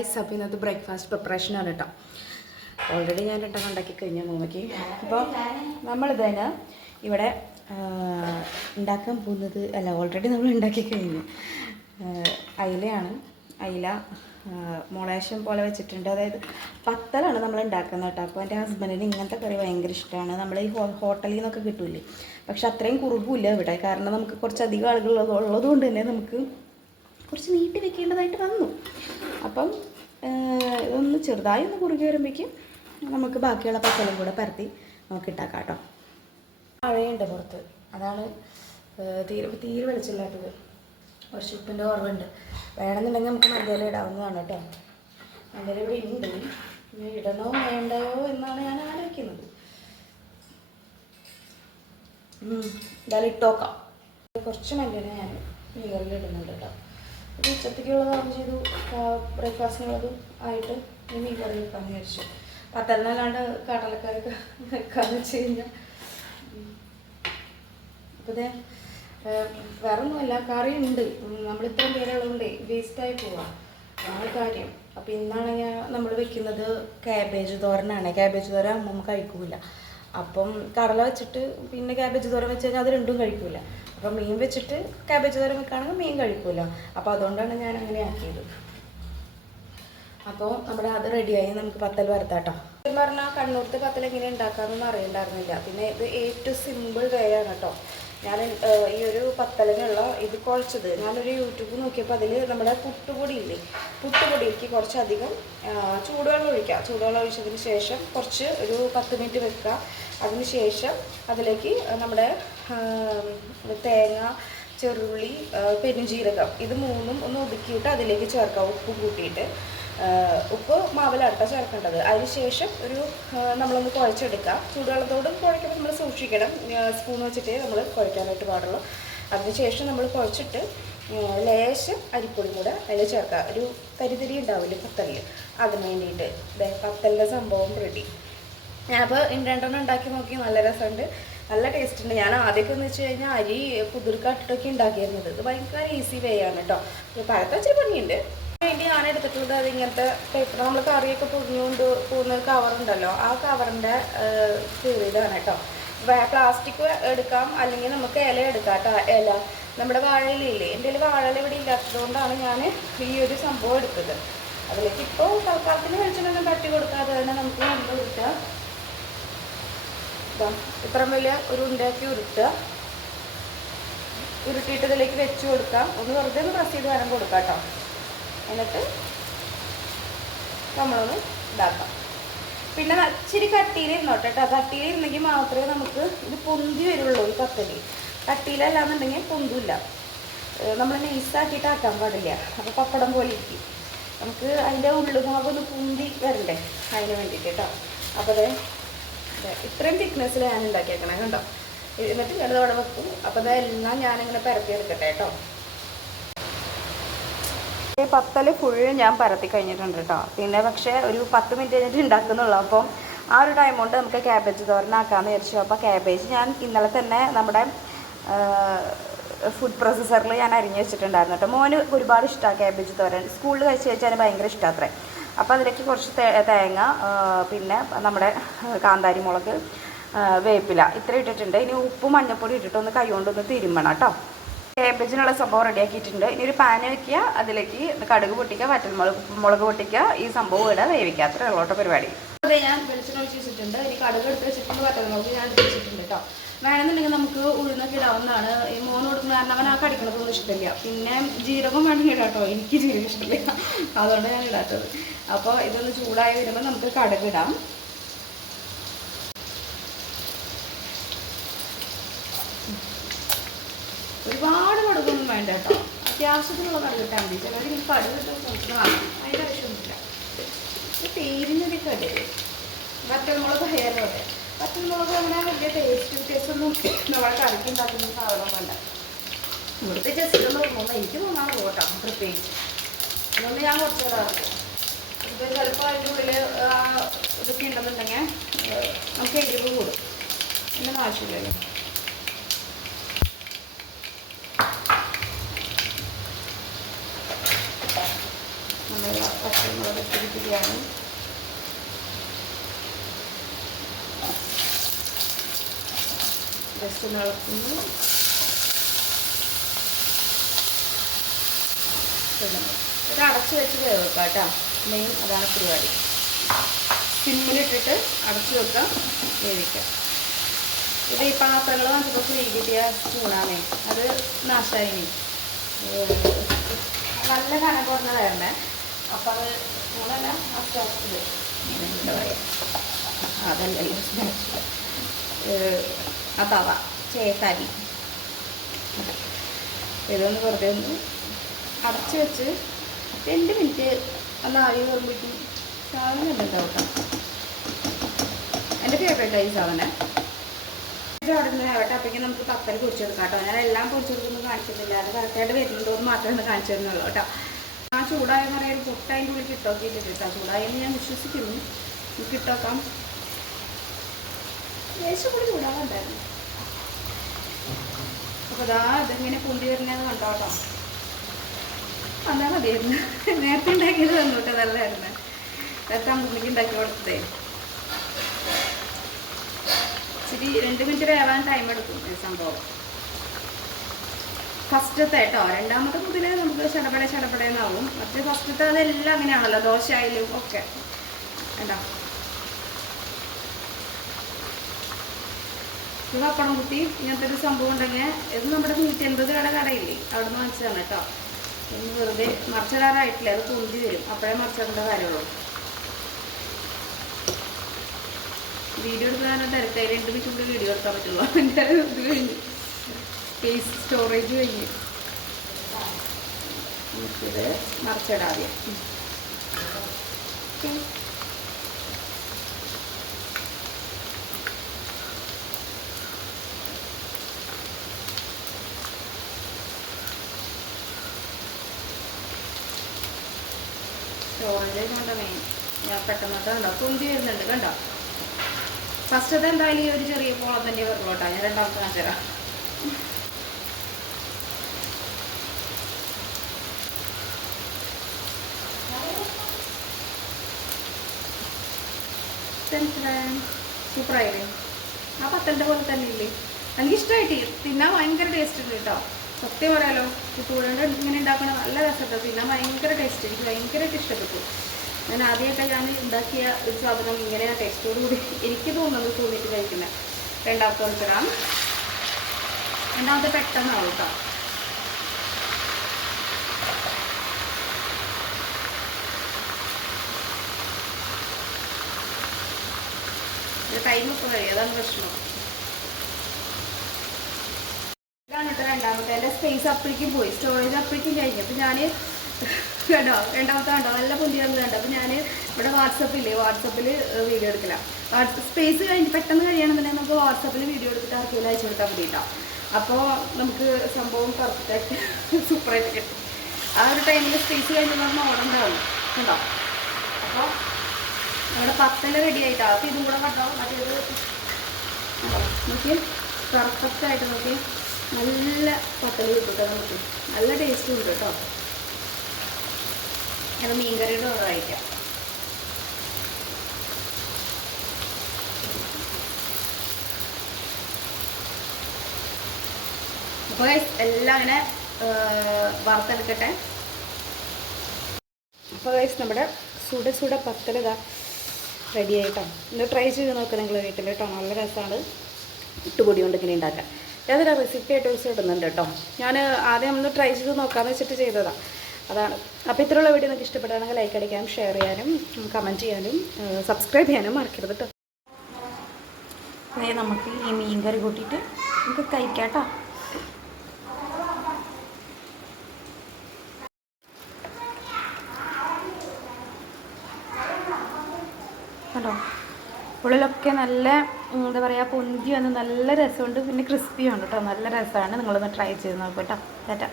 Guys, അപ്പോൾ ഇന്നത്തെ breakfast പ്രിപ്പറേഷനാണ് കേട്ടോ. ഓൾറെഡി ഞാൻ ഉണ്ടാക്കി കഴിഞ്ഞ മൂന്നയ്ക്ക്. അപ്പോൾ നമ്മളിത് തന്നെ ഇവിടെ ഉണ്ടാക്കാൻ പോകുന്നത് ഓൾറെഡി നമ്മൾ ഉണ്ടാക്കി കഴിഞ്ഞു. അയിലയാണ്. അയില മുളേശം പോലെ വെച്ചിട്ടുണ്ട്. അതായത് പത്തലാണ് നമ്മൾ ഉണ്ടാക്കുന്നത് കേട്ടോ. അപ്പോൾ എൻ്റെ ഹസ്ബൻഡിന് ഇങ്ങനത്തെ കറി ഭയങ്കര ഇഷ്ടമാണ്. നമ്മൾ ഈ ഹോട്ടലിൽ നിന്നൊക്കെ കിട്ടൂലേ, പക്ഷെ അത്രയും കുറുകില്ല ഇവിടെ. കാരണം നമുക്ക് കുറച്ചധികം ആളുകൾ ഉള്ളതുകൊണ്ട് തന്നെ നമുക്ക് കുറച്ച് നീട്ടി വെക്കേണ്ടതായിട്ട് വന്നു. അപ്പം ഇതൊന്ന് ചെറുതായി ഒന്ന് കുറുകി വരുമ്പോഴേക്കും നമുക്ക് ബാക്കിയുള്ള പച്ചലും കൂടെ പരത്തി നമുക്ക് ഉണ്ടാക്കാം കേട്ടോ. മഴയുണ്ട് പുറത്ത്, അതാണ് തീരെ വെളിച്ചില്ലാത്തത്. കുറച്ച് ഉപ്പിൻ്റെ കുറവുണ്ട്. വേണമെന്നുണ്ടെങ്കിൽ നമുക്ക് മല്ലിയില ഇടാവുന്നതാണ് കേട്ടോ. മല്ലിയില ഇവിടെ ഉണ്ട്. ഇടണോ വേണ്ടയോ എന്നാണ് ഞാൻ ആലോചിക്കുന്നത്. എന്തായാലും ഇട്ടോക്കാം. കുറച്ച് മല്ലിയില ഞാൻ മീൻകറിയിൽ ഇടുന്നുണ്ട് കേട്ടോ. ഇത് ഉച്ചത്തേക്കുള്ളതാവും ചെയ്തു, ബ്രേക്ക്ഫാസ്റ്റിനുള്ളതും ആയിട്ട് മീൻ കറി വെക്കാമെന്ന് വിചാരിച്ചു. പത്തലിനല്ലാണ്ട് കടലക്കറിയൊക്കെ വെക്കാമെന്ന് വെച്ച് കഴിഞ്ഞാൽ അപ്പോൾ ഇതേ വേറെ ഒന്നുമല്ല, കറി ഉണ്ട്. നമ്മളിത്രയും പേരുള്ളതുകൊണ്ട് വേസ്റ്റായി പോവാം ആ കാര്യം. അപ്പോൾ ഇന്നാണ് നമ്മൾ വെക്കുന്നത് ക്യാബേജ് തോരനാണ്. ക്യാബേജ് തോരൻ അമ്മമ്മ കഴിക്കൂല. അപ്പം കടല വെച്ചിട്ട് പിന്നെ ക്യാബേജ് തോരൻ വെച്ച് കഴിഞ്ഞാൽ അത് രണ്ടും കഴിക്കൂല. അപ്പം മീൻ വെച്ചിട്ട് ക്യാബേജ് തോരൻ വെക്കുകയാണെങ്കിൽ മീൻ കഴിക്കൂല. അപ്പോൾ അതുകൊണ്ടാണ് ഞാൻ അങ്ങനെ ആക്കിയത്. അപ്പോൾ നമ്മുടെ അത് റെഡിയായി. നമുക്ക് പത്തൽ വറുത്താട്ടോ. എന്ന് പറഞ്ഞാൽ കണ്ണൂർത്തെ പത്തൽ എങ്ങനെ ഉണ്ടാക്കാമെന്നൊന്നും അറിയണ്ടായിരുന്നില്ല. പിന്നെ ഇത് ഏറ്റവും സിമ്പിൾ വേ ആണ് കേട്ടോ. ഞാൻ ഈ ഒരു പത്തലിനുള്ള ഇത് കുഴച്ചത് ഞാനൊരു യൂട്യൂബ് നോക്കിയപ്പോൾ അതിൽ നമ്മുടെ പുട്ടുപൊടി ഇല്ലേ, പുട്ടുപൊടിയിലേക്ക് കുറച്ചധികം ചൂടുവെള്ളം ഒഴിക്കുക. ചൂടുവെള്ളം ഒഴിച്ചതിന് ശേഷം കുറച്ച് ഒരു 10 മിനിറ്റ് വെക്കുക. അതിന് ശേഷം അതിലേക്ക് നമ്മുടെ തേങ്ങ, ചെറുള്ളി, പെരുംജീരകം ഇത് മൂന്നും ഒന്ന് ഒതുക്കിയിട്ട് അതിലേക്ക് ചേർക്കുക. ഉപ്പ് കൂട്ടിയിട്ട്, ഉപ്പ് മാവിലാട്ടോ ചേർക്കേണ്ടത്. അതിനുശേഷം നമ്മളൊന്ന് കുഴച്ചെടുക്കുക. ചൂടുവെള്ളത്തോട് കുഴയ്ക്കുമ്പോൾ നമ്മൾ സൂക്ഷിക്കണം, സ്പൂൺ വെച്ചിട്ടേ നമ്മൾ കുഴയ്ക്കാനായിട്ട് പാടുള്ളൂ. അതിനുശേഷം നമ്മൾ കുഴച്ചിട്ട് ലേശം അരിപ്പൊടി കൂടെ അതിൽ ചേർക്കുക. ഒരു തരിതരി ഉണ്ടാവില്ലേ പത്തലിൽ, അതിന് വേണ്ടിയിട്ട്. പത്തലിൻ്റെ സംഭവം റെഡി. ഞാനപ്പോൾ രണ്ടെണ്ണം ഉണ്ടാക്കി നോക്കി, നല്ല രസമുണ്ട്, നല്ല ടേസ്റ്റ് ഉണ്ട്. ഞാൻ ആദ്യമൊക്കെ എന്ന് വെച്ച് കഴിഞ്ഞാൽ അരി കുതിർക്കാട്ടിട്ടൊക്കെ ഉണ്ടാക്കിയിരുന്നത്. ഇത് ഭയങ്കര ഈസി വേ ആണ് കേട്ടോ. പഴത്ത വെച്ചിട്ട് പണിയുണ്ട്. വേണ്ടി ഞാൻ എടുത്തിട്ടുള്ളത് അത് ഇങ്ങനത്തെ പേപ്പർ, നമ്മൾ കറിയൊക്കെ പൊടിഞ്ഞുകൊണ്ട് പോകുന്ന കവറുണ്ടല്ലോ, ആ കവറിൻ്റെ കീറിയതാണ് കേട്ടോ. പ്ലാസ്റ്റിക് എടുക്കാം, അല്ലെങ്കിൽ നമുക്ക് ഇല എടുക്കാം കേട്ടോ. ഇല നമ്മുടെ വാഴയിലയില്ലേ, എൻ്റെ കയ്യിൽ വാഴയില ഇവിടെ ഇല്ലാത്തതുകൊണ്ടാണ് ഞാൻ ഈ ഒരു സംഭവം എടുത്തത്. അതിലേക്ക് ഇപ്പോൾ തൽക്കാലത്തിന് വെളിച്ചെണ്ണ തട്ടി കൊടുക്കാതെ തന്നെ നമുക്ക് നല്ല ഉരുട്ടുക. ഇത്രയും വലിയ ഒരു ഉണ്ടയാക്കി ഉരുട്ടുക. ഉരുട്ടിയിട്ട് ഇതിലേക്ക് വെച്ച് കൊടുക്കാം. ഒന്ന് വെറുതെ ഒന്ന് പ്രസ് ചെയ്ത് വരം കൊടുക്കാം കേട്ടോ. എന്നിട്ട് നമ്മളൊന്ന് ഇതാക്കാം. പിന്നെ ഇച്ചിരി കട്ടിയിലിരുന്നോട്ടെ കേട്ടോ. കട്ടിയിലിരുന്നെങ്കിൽ മാത്രമേ നമുക്ക് ഇത് പൊന്തി വരുള്ളൂ. ഈ പത്തല് കട്ടിയിലല്ലാന്നുണ്ടെങ്കിൽ പൊന്തില്ല. നമ്മൾ നൈസാക്കിയിട്ട് ആക്കാൻ പാടില്ല. അപ്പോൾ പപ്പടം പോലെ ഇരിക്കും. നമുക്ക് അതിൻ്റെ ഉള്ളുമാവൊന്ന് പൊന്തി വരണ്ടേ, അതിന് വേണ്ടിയിട്ട് കേട്ടോ. അപ്പോൾ അതെ ഇത്രയും തിക്നെസ്സിൽ ഞാൻ ഉണ്ടാക്കിയേക്കണം കേട്ടോ. എന്നിട്ട് ഞാനത് അവിടെ വെക്കും. അപ്പോൾ അതെല്ലാം ഞാനിങ്ങനെ പരത്തിയെടുക്കട്ടെ കേട്ടോ. പത്തല് ഫുള്ള് ഞാൻ പരത്തി കഴിഞ്ഞിട്ടുണ്ട് കേട്ടോ. പിന്നെ പക്ഷേ ഒരു 10 മിനിറ്റ് കഴിഞ്ഞിട്ട് ഉണ്ടാക്കുന്നുള്ളൂ. അപ്പം ആ ഒരു ടൈം കൊണ്ട് നമുക്ക് ക്യാബേജ് തോരനാക്കാമെന്ന് വിചാരിച്ചു. അപ്പോൾ ക്യാബേജ് ഞാൻ ഇന്നലെ തന്നെ നമ്മുടെ ഫുഡ് പ്രോസസ്സറിൽ ഞാൻ അരിഞ്ഞ് വെച്ചിട്ടുണ്ടായിരുന്നു കേട്ടോ. മോന് ഒരുപാട് ഇഷ്ടമാണ് ക്യാബേജ് തോരൻ. സ്കൂളിൽ കഴിച്ച് കഴിച്ചാൽ ഭയങ്കര ഇഷ്ടമാണ് അത്രേ. അപ്പോൾ അതിലേക്ക് കുറച്ച് തേങ്ങ, പിന്നെ നമ്മുടെ കാന്താരി മുളക്, വേപ്പില ഇത്ര ഇട്ടിട്ടുണ്ട്. ഇനി ഉപ്പും മഞ്ഞൾപ്പൊടി ഇട്ടിട്ട് ഒന്ന് കൈ കൊണ്ടൊന്ന് തിരുമ്മണം കേട്ടോ. ക്യാബേജിനുള്ള സംഭവം റെഡിയാക്കിയിട്ടുണ്ട്. ഇനി ഒരു പാൻ വയ്ക്കുക, അതിലേക്ക് കടുക് പൊട്ടിക്കുക, വറ്റൽമുളക് പൊട്ടിക്കുക, ഈ സംഭവം ഇടുക, വേവിക്കുക. അത്ര ഉള്ളോട്ടോ പരിപാടി. അതെ, ഞാൻ വെളിച്ചെണ്ണ ഒഴിച്ച് വെച്ചിട്ടുണ്ട്. ഇനി കടുക് എടുത്ത് വെച്ചിട്ടുണ്ട്, വറ്റൽമുളക് ഞാൻ എടുത്ത് വെച്ചിട്ടുണ്ട് കേട്ടോ. വേണമെന്നുണ്ടെങ്കിൽ നമുക്ക് ഉഴുന്നൊക്കെ ഇടാവുന്നതാണ്. ഈ മോന് കൊടുക്കുന്ന കാരണം അവൻ ആ കടിക്കണതൊന്നും ഇഷ്ടമില്ല. പിന്നെ ജീരകം വേണമെങ്കിൽ ഇടാം കേട്ടോ. എനിക്ക് ജീരകം ഇഷ്ടമില്ല, അതുകൊണ്ട് ഞാൻ ഇടാത്തത്. അപ്പോൾ ഇതൊന്ന് ചൂടായി വരുമ്പോൾ നമുക്ക് കടുക് ഇടാം. ഒരുപാട് കടുകൊന്നും വേണ്ട കേട്ടോ. അത്യാവശ്യത്തിനുള്ള കടുക് ഇട്ടാൽ മതി. ചിലർ എനിക്ക് കടുക് ഇട്ട് നോക്കുന്നതാണ്, അതിൻ്റെ ആവശ്യമൊന്നുമില്ല. പേരിനൊരു കടുക്. വറ്റൽമുളക് ഹെയറോടെ വറ്റൽമുളക് അങ്ങനെ വലിയ ടേസ്റ്റൊന്നും നമ്മളെ കറിക്ക് ഉണ്ടാക്കുന്ന സാധനം വേണ്ട. ഇവിടുത്തെ ജസ്റ്റ് തോന്നുമ്പോൾ എനിക്ക് തോന്നാറുള്ളൂ കേട്ടോ. പ്രത്യേകിച്ച് അതുകൊണ്ട് ഞാൻ കുറച്ച് തരാറുള്ളൂ. ഇപ്പോൾ ചിലപ്പോൾ അതിൻ്റെ ഉള്ളിൽ ഇതൊക്കെ ഉണ്ടെന്നുണ്ടെങ്കിൽ നമുക്ക് എരിവ് കൂടും. ഒന്നും ആവശ്യമില്ലല്ലോ. നമ്മൾ പച്ചമുളക് അടുത്തിരിക്കുകയാണ്. ജസ്റ്റ് ഒന്ന് ഇളക്കുന്നു. ഇത് അടച്ചു വെച്ച് വേവിക്കാം കേട്ടോ. മെയിൻ അതാണ് പരിപാടി. സിമ്മിലിട്ടിട്ട് അടച്ചു വെക്കാം, വേവിക്കാം. ഇത് ഈ പാത്രങ്ങൾ നമുക്ക് ഫ്രീ കിട്ടിയ സ്പൂണാണേ, അത് നാശമായി നല്ല കനം കുറഞ്ഞതായിരുന്നേ. അപ്പം അത് സ്പൂണല്ല, ആ സ്റ്റോക്കിൽ എന്താ പറയുക, അതല്ലല്ലോ സ്നാക്സ്, ആ തവ ചേത്താരി. ഇതൊന്ന് വെറുതെ ഒന്ന് അടച്ചു വെച്ച് 2 മിനിറ്റ് ഒന്ന് ആവി വരുമ്പോഴേക്കും സാധനം ഉണ്ടാവും കേട്ടോ. എൻ്റെ ഫേവറേറ്റായി സാധനം. ഇത് അവിടെ നിന്ന് ആവട്ടെ. അപ്പോഴേക്കും നമുക്ക് പത്തൽ പൊരിച്ചെടുക്കാം കേട്ടോ. ഞാൻ എല്ലാം പൊരിച്ചെടുക്കൊന്നും കാണിക്കുന്നില്ല, അത് കറക്റ്റായിട്ട് വരുന്നുണ്ടോ എന്ന് മാത്രമേ കാണിച്ചു തരുന്നുള്ളൂ കേട്ടോ. ആ ചൂടായെന്ന് പറയാൻ പൊട്ടതിൻ്റെ ഉള്ളിൽ കിട്ടോക്കിയിട്ട് കേട്ടോ. ചൂടായെന്ന് ഞാൻ വിശ്വസിക്കുന്നു. നമുക്ക് ഇട്ടോക്കാം. ലേശം കൂടി ചൂടാവുണ്ടായിരുന്നു. അപ്പോൾ അതാ ഇതിങ്ങനെ പൊന്തി വരുന്നത് കണ്ടോ കേട്ടോ. അതാ മതിയായിരുന്നു. നേരത്തെ ഉണ്ടാക്കിയത് തന്നോട്ടെ, നല്ലതായിരുന്നു. നേരത്തെ അമ്പുള്ളിക്ക് ഉണ്ടാക്കി കൊടുത്തതേ. ഇച്ചിരി 2 മിനിറ്റ് വേവാൻ ടൈം എടുക്കും ഈ സംഭവം. ഫസ്റ്റത്തെ കേട്ടോ. രണ്ടാമത്തെ മുതൽ നമുക്ക് ചടപടയെന്നാവും. മറ്റേ ഫസ്റ്റത്തെ അതെല്ലാം അങ്ങനെയാണല്ലോ, ദോശ ആയാലും ഒക്കെ കേട്ടോ. ഇത് പപ്പടം കുത്തി ഇങ്ങനത്തെ ഒരു സംഭവം ഉണ്ടെങ്കിൽ ഇത് നമ്മുടെ 180 രൂപയുടെ കടയില്ലേ, അവിടെ നിന്ന് വാങ്ങിച്ചതാണ് കേട്ടോ. ഒന്ന് വെറുതെ മറിച്ചിടാറായിട്ടില്ല, അത് പൊന്തി വരും, അപ്പോഴേ മറിച്ചിടേണ്ട കാര്യമുള്ളൂ. വീഡിയോ എടുക്കാൻ തിരക്കായി 2 മിനിറ്റ് കൂടി വീഡിയോ എടുക്കാൻ പറ്റുള്ളൂ. എൻ്റെ ഇത് കഴിഞ്ഞു, സ്പേസ് സ്റ്റോറേജ് കഴിഞ്ഞു. നമുക്കിത് മറിച്ചിടാതെ സ്റ്റോറേജ് കണ്ടോ. മെയിൻ ഞാൻ പെട്ടെന്നോട്ട് കണ്ടോ പൊന്തി വരുന്നുണ്ട് കണ്ടോ. ഫസ്റ്റത്തെ എന്തായാലും ഈ ഒരു ചെറിയ പോളം തന്നെ വരുള്ളൂ കേട്ടോ. ഞാൻ രണ്ടാമത്തെ കാണിച്ചു തരാം. സൂപ്പറായില്ലേ? ആ പത്തലിൻ്റെ പോലെ തന്നെ ഇല്ലേ? എനിക്കിഷ്ടമായിട്ട് തിന്നാൻ ഭയങ്കര ടേസ്റ്റ് ഉണ്ട് കേട്ടോ. സത്യം പറയാലോ, ചൂടുകൊണ്ട് ഇങ്ങനെ ഉണ്ടാക്കണ നല്ല രസമൊക്കെ, തിന്നാൻ ഭയങ്കര ടേസ്റ്റ്. എനിക്ക് ഭയങ്കരമായിട്ട് ഇഷ്ടപ്പെട്ടു. ഞാൻ ആദ്യമായിട്ട് ഞാൻ ഉണ്ടാക്കിയ ഒരു സാധനം ഇങ്ങനെ ടേസ്റ്റോടുകൂടി എനിക്ക് തോന്നിയിട്ട് കഴിക്കുന്നത്. രണ്ടാമത്തെ വെച്ചിടാം. രണ്ടാമത്തെ പെട്ടെന്നാവും കേട്ടോ. ടൈം ഇപ്പോൾ കഴിയും, അതാണ് പ്രശ്നം. ഇതാണ് കേട്ടോ രണ്ടാമത്തെ. എൻ്റെ സ്പേസ് അപ്പോഴേക്കും പോയി, സ്റ്റോറേജ് അപ്പോഴേക്കും കഴിഞ്ഞു. അപ്പോൾ ഞാൻ കേട്ടോ രണ്ടാമത്തെ കണ്ടോ നല്ല പൊന്തി വന്നത് കണ്ടോ. അപ്പോൾ ഞാൻ ഇവിടെ വാട്സപ്പിൽ വീഡിയോ എടുക്കില്ല. സ്പേസ് കഴിഞ്ഞ് പെട്ടെന്ന് കഴിയണമെന്നുണ്ടെങ്കിൽ നമുക്ക് വാട്സപ്പിൽ വീഡിയോ എടുത്തിട്ട് ആർക്കെങ്കിലും അയച്ചു കൊടുത്താൽ മതി കേട്ടോ. അപ്പോൾ നമുക്ക് സംഭവം പെർഫെക്റ്റായിട്ട് സൂപ്പറായിട്ട് കിട്ടും. ആ ഒരു ടൈമിൽ സ്പേസ് കഴിഞ്ഞ് പറഞ്ഞാൽ ഓടണ്ടാവും കേട്ടോ. അപ്പോൾ നമ്മുടെ പത്തല് റെഡി ആയിട്ടാണ്. അപ്പോൾ ഇതും കൂടെ കണ്ടോ, മറ്റേത് നോക്കി പെർഫെക്റ്റായിട്ട് നോക്കി നല്ല പത്തല് കിട്ടും നമുക്ക്. നല്ല ടേസ്റ്റും ഉണ്ട് കേട്ടോ. അത് മീൻകറിയുടെ ഓർഡർ അയക്കാം. അപ്പോൾ എല്ലാം അങ്ങനെ വറുത്തെടുക്കട്ടെ. അപ്പോൾ നമ്മുടെ സുട പത്തൽ ഇതാ റെഡി ആയിട്ടോ. ഒന്ന് ട്രൈ ചെയ്ത് നോക്കുക നിങ്ങൾ വീട്ടിൽ കേട്ടോ. നല്ല രസമാണ് ഇട്ടുപൊടി കൊണ്ട് ഇങ്ങനെ ഉണ്ടാക്കാൻ. ഏതൊരു റെസിപ്പി ആയിട്ട് ദിവസം ഇടുന്നുണ്ട് കേട്ടോ. ഞാൻ ആദ്യം ഒന്ന് ട്രൈ ചെയ്ത് നോക്കാമെന്ന് വെച്ചിട്ട് ചെയ്തതാണ്, അതാണ്. അപ്പോൾ ഇത്രയുള്ള വീഡിയോ നിങ്ങൾക്ക് ഇഷ്ടപ്പെടുകയാണെങ്കിൽ ലൈക്ക് അടിക്കാനും ഷെയർ ചെയ്യാനും കമൻറ്റ് ചെയ്യാനും സബ്സ്ക്രൈബ് ചെയ്യാനും മറക്കരുത് കേട്ടോ. അതായത് നമുക്ക് ഈ മീൻ കറി കൂട്ടിയിട്ട് നമുക്ക് കഴിക്കാം കേട്ടോ. കേട്ടോ ഉള്ളിലൊക്കെ നല്ല എന്താ പറയുക പൊന്തി വന്ന് നല്ല രസമുണ്ട്. പിന്നെ ക്രിസ്പിയാണ് കേട്ടോ. നല്ല രസമാണ്. നിങ്ങളൊന്ന് ട്രൈ ചെയ്ത് നോക്കൂ കേട്ടോ.